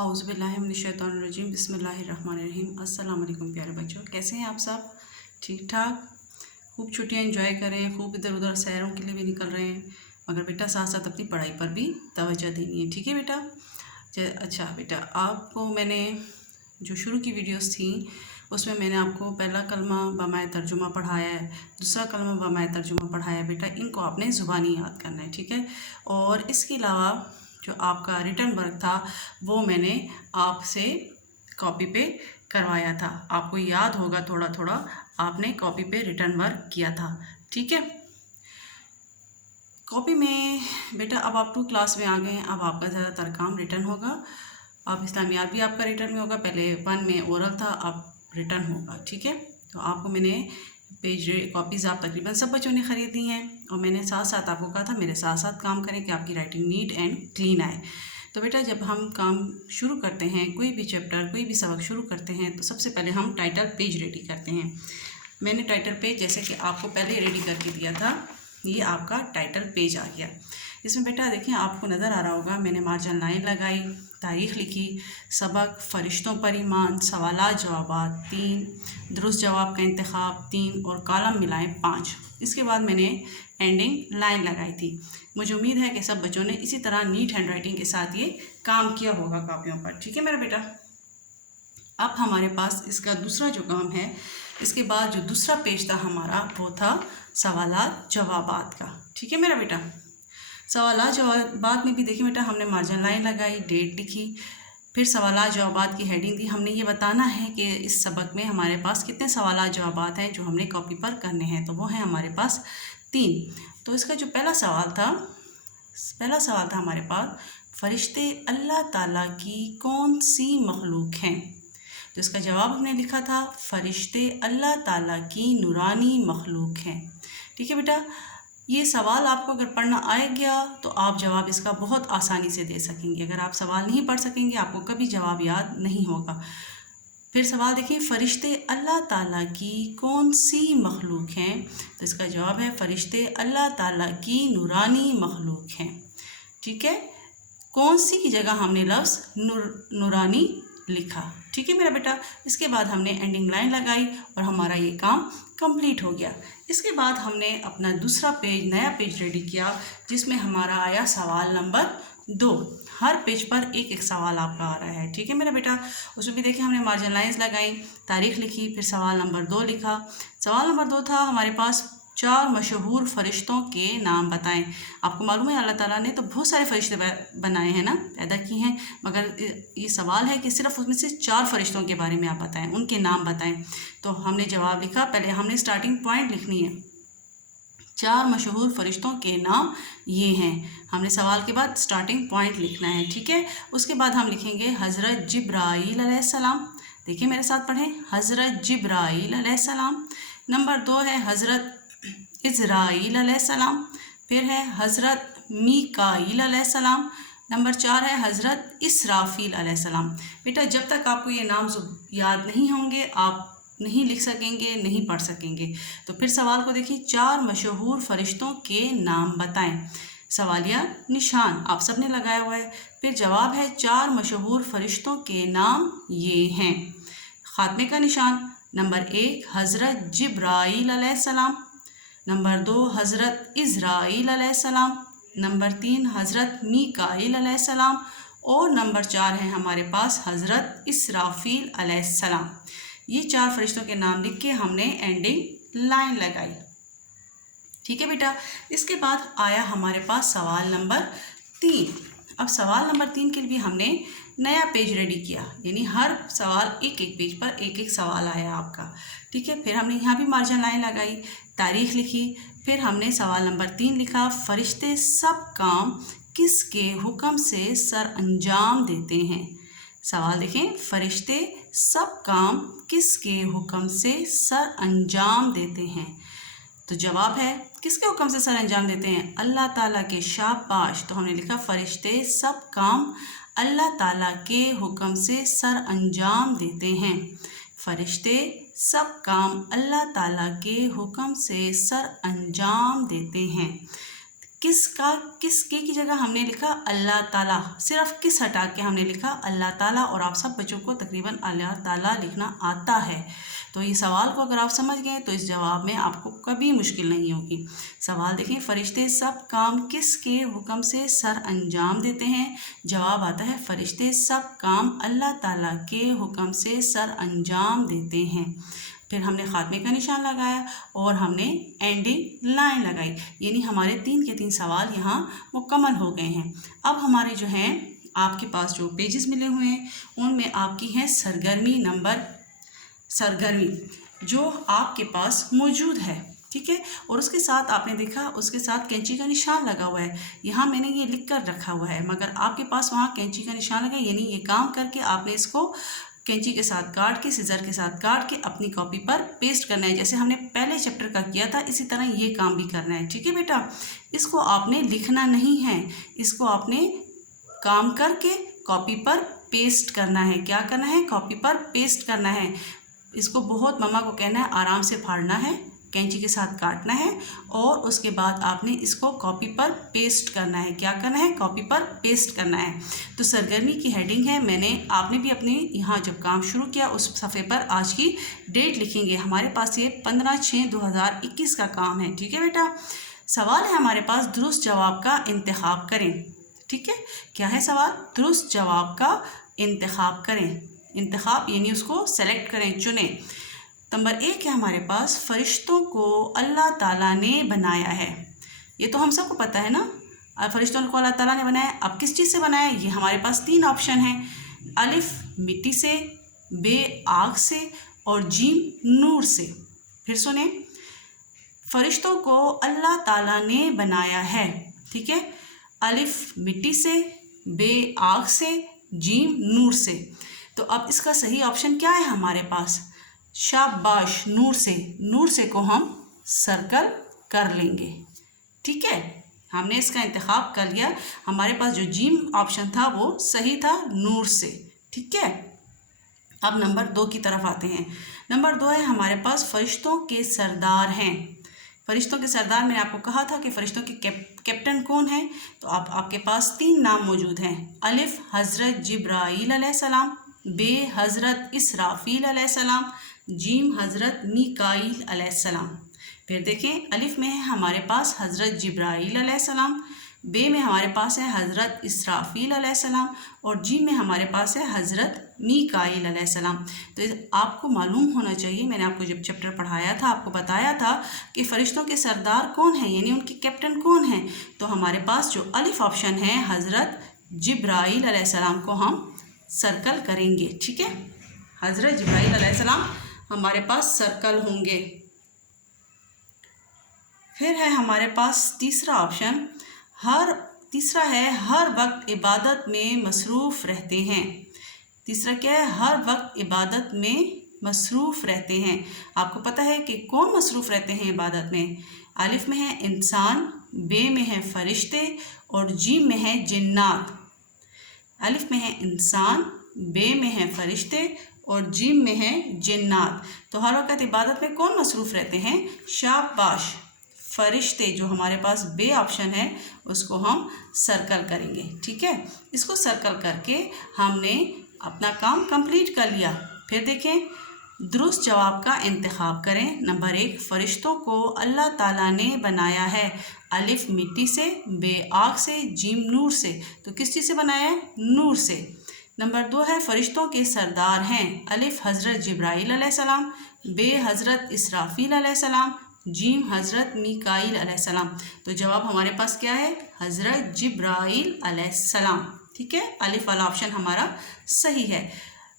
औज़ुबिल्लाहिमिनश्शैतानिर्रजीम बिस्मिल्लाहिर्रहमानिर्रहीम। अस्सलाम वालेकुम प्यारे बच्चों, कैसे हैं आप सब? ठीक ठाक। खूब छुट्टियां एंजॉय करें, खूब इधर उधर सैरों के लिए भी निकल रहे हैं, मगर बेटा साथ साथ अपनी पढ़ाई पर भी तवज्जो देनी है, ठीक है बेटा? अच्छा बेटा, आपको मैंने जो शुरू की वीडियोस थी उसमें मैंने आपको पहला कलमा बमाए तर्जुमा पढ़ाया है, दूसरा कलमा बमाए तर्जुमा पढ़ाया है। बेटा इनको आपने ज़ुबानी याद करना है, ठीक है? और इसके अलावा जो आपका रिटर्न वर्क था वो मैंने आपसे कॉपी पे करवाया था। आपको याद होगा थोड़ा थोड़ा, आपने कॉपी पे रिटर्न वर्क किया था, ठीक है? कॉपी में बेटा अब आप 2 क्लास में आ गए हैं, अब आपका ज़्यादातर काम रिटर्न होगा। अब इस्लामियात भी आपका रिटर्न में होगा, पहले 1 में ओरल था, अब रिटर्न होगा, ठीक है? तो आपको मैंने पेज कॉपीज़ आप तकरीबन सब बच्चों ने ख़रीदी हैं, और मैंने साथ साथ आपको कहा था मेरे साथ साथ काम करें कि आपकी राइटिंग नीट एंड क्लीन आए। तो बेटा जब हम काम शुरू करते हैं, कोई भी चैप्टर कोई भी सबक शुरू करते हैं, तो सबसे पहले हम टाइटल पेज रेडी करते हैं। मैंने टाइटल पेज जैसे कि आपको पहले ही रेडी करके दिया था, ये आपका टाइटल पेज आ गया। इसमें बेटा देखिए आपको नज़र आ रहा होगा, मैंने मार्जिन लाइन लगाई, तारीख़ लिखी, सबक, फ़रिश्तों पर ईमान, सवालात जवाबात 3, दुरुस्त जवाब का इंतखाब 3 और कॉलम मिलाएं 5। इसके बाद मैंने एंडिंग लाइन लगाई थी। मुझे उम्मीद है कि सब बच्चों ने इसी तरह नीट हैंड राइटिंग के साथ ये काम किया होगा कापियों पर, ठीक है मेरा बेटा? अब हमारे पास इसका दूसरा जो काम है, इसके बाद जो दूसरा पेज था हमारा वो था सवालात जवाबात का, ठीक है मेरा बेटा? सवालात जवाबात में भी देखिए बेटा हमने मार्जिन लाइन लगाई, डेट लिखी, फिर सवालात जवाबात की हेडिंग दी। हमने ये बताना है कि इस सबक में हमारे पास कितने सवालात जवाबात हैं जो हमने कॉपी पर करने हैं, तो वो हैं हमारे पास 3। तो इसका जो पहला सवाल था हमारे पास, फ़रिश्ते अल्लाह ताला की कौन सी मखलूक हैं? तो इसका जवाब हमने लिखा था फ़रिश्ते अल्लाह ताला की नूरानी मखलूक हैं, ठीक है बेटा? ये सवाल आपको अगर पढ़ना आ गया तो आप जवाब इसका बहुत आसानी से दे सकेंगे। अगर आप सवाल नहीं पढ़ सकेंगे आपको कभी जवाब याद नहीं होगा। फिर सवाल देखिए, फ़रिश्ते अल्लाह ताला की कौन सी मखलूक हैं? तो इसका जवाब है फ़रिश्ते अल्लाह ताला की नूरानी मखलूक हैं, ठीक है? कौन सी की जगह हमने लफ्ज़ नूरानी लिखा, ठीक है मेरा बेटा? इसके बाद हमने एंडिंग लाइन लगाई और हमारा ये काम कंप्लीट हो गया। इसके बाद हमने अपना दूसरा पेज, नया पेज रेडी किया जिसमें हमारा आया सवाल नंबर 2। हर पेज पर एक एक सवाल आपका आ रहा है, ठीक है मेरा बेटा? उसमें भी देखिए हमने मार्जिन लाइन्स लगाई, तारीख़ लिखी, फिर सवाल नंबर 2 लिखा। सवाल नंबर 2 था हमारे पास 4 मशहूर फ़रिश्तों के नाम बताएं। आपको मालूम है अल्लाह ताला ने तो बहुत सारे फ़रिश्ते बनाए हैं ना, पैदा किए हैं, मगर ये सवाल है कि सिर्फ उसमें से 4 फ़रिश्तों के बारे में आप बताएं, उनके नाम बताएं। तो हमने जवाब लिखा, पहले हमने स्टार्टिंग पॉइंट लिखनी है, 4 मशहूर फ़रिश्तों के नाम ये हैं। हमने सवाल के बाद स्टार्टिंग पॉइंट लिखना है, ठीक है? उसके बाद हम लिखेंगे हज़रत जिब्राईल अलैहिस्सलाम। देखिए मेरे साथ पढ़ें, हज़रत जिब्राईल अलैहिस्सलाम। नंबर 2 है हज़रत इज़राईल अलैहिस्सलाम। फिर है हज़रत मीकाईल अलैहिस्सलाम। नंबर 4 है हज़रत इसराफील अलैहिस्सलाम। बेटा जब तक आपको ये नाम याद नहीं होंगे आप नहीं लिख सकेंगे, नहीं पढ़ सकेंगे। तो फिर सवाल को देखिए, 4 मशहूर फ़रिश्तों के नाम बताएं। सवालिया निशान आप सब ने लगाया हुआ है। फिर जवाब है 4 मशहूर फ़रिश्तों के नाम ये हैं। ख़ात्मे का निशान, नंबर 1 हज़रत जिब्राईल अलैहिस्सलाम, नंबर 2 हज़रत इज़राईल अलैहिस्सलाम, नंबर 3 हज़रत मीकाईल अलैहिस्सलाम और नंबर 4 है हमारे पास हज़रत इसराफील अलैहिस्सलाम। ये 4 फ़रिश्तों के नाम लिख के हमने एंडिंग लाइन लगाई, ठीक है बेटा? इसके बाद आया हमारे पास सवाल नंबर 3। अब सवाल नंबर 3 के लिए भी हमने नया पेज रेडी किया, यानी हर सवाल एक एक पेज पर एक एक सवाल आया आपका, ठीक है? फिर हमने यहाँ भी मार्जिन लाइन लगाई, तारीख़ लिखी, फिर हमने सवाल नंबर 3 लिखा, फ़रिश्ते सब काम किसके हुक्म से सर अंजाम देते हैं? सवाल देखें, फ़रिश्ते सब काम किसके हुक्म से सर अंजाम देते हैं? तो जवाब है किसके हुक्म से सर अंजाम देते हैं? अल्लाह ताला के। शाबाश। तो हमने लिखा फ़रिश्ते सब काम अल्लाह ताला के हुक्म से सर अंजाम देते हैं। फ़रिश्ते सब काम अल्लाह ताला के हुक्म से सर अंजाम देते हैं। किस के की जगह हमने लिखा अल्लाह ताला, सिर्फ किस हटा के हमने लिखा अल्लाह ताला, और आप सब बच्चों को तकरीबन अल्लाह ताला लिखना आता है। तो ये सवाल को अगर आप समझ गए तो इस जवाब में आपको कभी मुश्किल नहीं होगी। सवाल देखें, फरिश्ते सब काम किसके हुक्म से सर अंजाम देते हैं? जवाब आता है फरिश्ते सब काम अल्लाह ताला के हुक्म से सर अंजाम देते हैं। फिर हमने ख़ात्मे का निशान लगाया और हमने एंडिंग लाइन लगाई, यानी हमारे 3 के 3 सवाल यहाँ मुकम्मल हो गए हैं। अब हमारे जो हैं आपके पास जो पेजेस मिले हुए हैं उनमें आपकी है सरगर्मी जो आपके पास मौजूद है, ठीक है। और उसके साथ आपने देखा उसके साथ कैंची का निशान लगा हुआ है। यहाँ मैंने ये लिख कर रखा हुआ है, मगर आपके पास वहाँ कैंची का निशान लगा, यानी ये काम करके आपने इसको कैंची के साथ काट के, सीजर के साथ काट के अपनी कॉपी पर पेस्ट करना है। जैसे हमने पहले चैप्टर का किया था इसी तरह ये काम भी करना है, ठीक है बेटा। इसको आपने लिखना नहीं है, इसको आपने काम करके कॉपी पर पेस्ट करना है। क्या करना है? कॉपी पर पेस्ट करना है। इसको बहुत मम्मा को कहना है आराम से फाड़ना है, कैंची के साथ काटना है और उसके बाद आपने इसको कॉपी पर पेस्ट करना है। क्या करना है? कॉपी पर पेस्ट करना है। तो सरगर्मी की हेडिंग है, आपने भी अपने यहाँ जब काम शुरू किया उस सफ़े पर आज की डेट लिखेंगे। हमारे पास ये 15/6/2021 का काम है, ठीक है बेटा। सवाल है हमारे पास, दुरुस्त जवाब का इंतखाब करें, ठीक है। क्या है सवाल? दुरुस्त जवाब का इंतखाब करें। इंतखाब यानी उसको सेलेक्ट करें, चुनें। नंबर 1 है हमारे पास, फरिश्तों को अल्लाह ताला ने बनाया है। ये तो हम सबको पता है ना, फरिश्तों को अल्लाह ताला ने बनाया। अब किस चीज़ से बनाया? ये हमारे पास 3 ऑप्शन हैं, अलिफ मिट्टी से, बे आग से और जीम नूर से। फिर सुने, फरिश्तों को अल्लाह ताला ने बनाया है, ठीक है। अलिफ मिट्टी से, बे आग से, जीम नूर से। तो अब इसका सही ऑप्शन क्या है हमारे पास? शाबाश, नूर से। नूर से को हम सर्कल कर लेंगे, ठीक है। हमने इसका इंतखाब कर लिया। हमारे पास जो जीम ऑप्शन था वो सही था, नूर से, ठीक है। अब नंबर 2 की तरफ आते हैं। नंबर 2 है हमारे पास, फरिश्तों के सरदार हैं। फरिश्तों के सरदार, मैंने आपको कहा था कि फरिश्तों के कैप्टन कौन है। तो आपके पास 3 नाम मौजूद हैं, अलिफ हज़रत जिब्राईल अलैहिस्सलाम, बे हज़रत इसराफील अलैहिस्सलाम, जीम हज़रत मीकाईल अलैहिस्सलाम। फिर देखें, अलिफ में है हमारे पास हज़रत जिब्राईल अलैहिस्सलाम, बे में हमारे पास है हज़रत इसराफील अलैहिस्सलाम और जीम में हमारे पास है हज़रत मीकाईल अलैहिस्सलाम। तो आपको मालूम होना चाहिए, मैंने आपको जब चैप्टर पढ़ाया था आपको बताया था कि फ़रिश्तों के सरदार कौन हैं, यानी उनके कैप्टन कौन हैं। तो हमारे पास जो अलिफ ऑप्शन है हज़रत जिब्राईल अलैहिस्सलाम को हम सर्कल करेंगे, ठीक है। हज़रत जिब्राईल अलैहिस्सलाम हमारे पास सर्कल होंगे। फिर है हमारे पास तीसरा ऑप्शन, तीसरा है हर वक्त इबादत में मसरूफ़ रहते हैं। तीसरा क्या है? हर वक्त इबादत में मसरूफ़ रहते हैं। आपको पता है कि कौन मसरूफ़ रहते हैं इबादत में? अलिफ में है इंसान, बे में है फरिश्ते और जीम में है जिन्नात। अलिफ में है इंसान, बे में है फरिश्ते और जीम में है जिन्नात। तो हर वक्त इबादत में कौन मसरूफ़ रहते हैं? शाबाश, फरिश्ते। जो हमारे पास बे ऑप्शन है उसको हम सर्कल करेंगे, ठीक है। इसको सर्कल करके हमने अपना काम कंप्लीट कर लिया। फिर देखें, दुरुस्त जवाब का इंतखाब करें। नंबर 1, फरिश्तों को अल्लाह ताला ने बनाया है। अलिफ मिट्टी से, बे आग से, जीम नूर से। तो किस चीज़ से बनाया है? नूर से। नंबर 2 है, फरिश्तों के सरदार हैं। अलिफ हज़रत जिब्राईल अलैहिस्सलाम, बे हज़रत इसराफील अलैहिस्सलाम, जीम हज़रत मीकाईल अलैहिस्सलाम। तो जवाब हमारे पास क्या है? हज़रत जिब्राईल अलैहिस्सलाम, ठीक है। अलिफ वाला ऑप्शन हमारा सही है।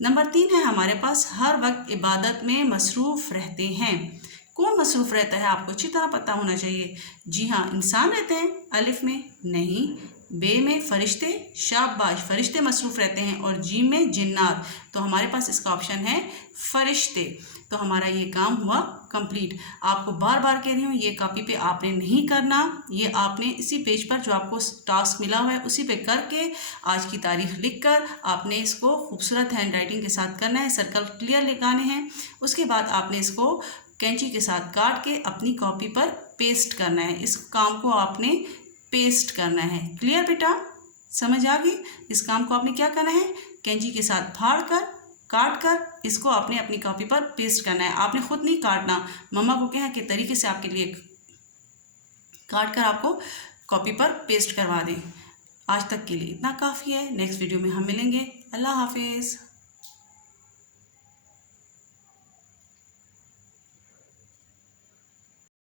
नंबर 3 है हमारे पास, हर वक्त इबादत में मसरूफ़ रहते हैं। कौन मसरूफ़ रहता है? आपको अच्छी तरह पता होना चाहिए। जी हाँ, इंसान रहते हैं। अलिफ में नहीं, बे में फरिश्ते, शाबाश, फरिश्ते मसरूफ़ रहते हैं और जीम में जिन्नात। तो हमारे पास इसका ऑप्शन है फरिश्ते। तो हमारा ये काम हुआ कंप्लीट। आपको बार बार कह रही हूँ, ये कॉपी पे आपने नहीं करना, ये आपने इसी पेज पर जो आपको टास्क मिला हुआ है उसी पे करके आज की तारीख लिखकर आपने इसको खूबसूरत हैंड राइटिंग के साथ करना है। सर्कल क्लियर लगाने हैं। उसके बाद आपने इसको कैंची के साथ काट के अपनी कॉपी पर पेस्ट करना है। इस काम को आपने पेस्ट करना है। क्लियर बेटा, समझ आ गई? इस काम को आपने क्या करना है, कैंची के साथ फाड़ कर काट कर इसको आपने अपनी कॉपी पर पेस्ट करना है। आपने खुद नहीं काटना, मम्मा को कहा कि तरीके से आपके लिए काट कर आपको कॉपी पर पेस्ट करवा दें। आज तक के लिए इतना काफ़ी है। नेक्स्ट वीडियो में हम मिलेंगे। अल्लाह हाफिज़।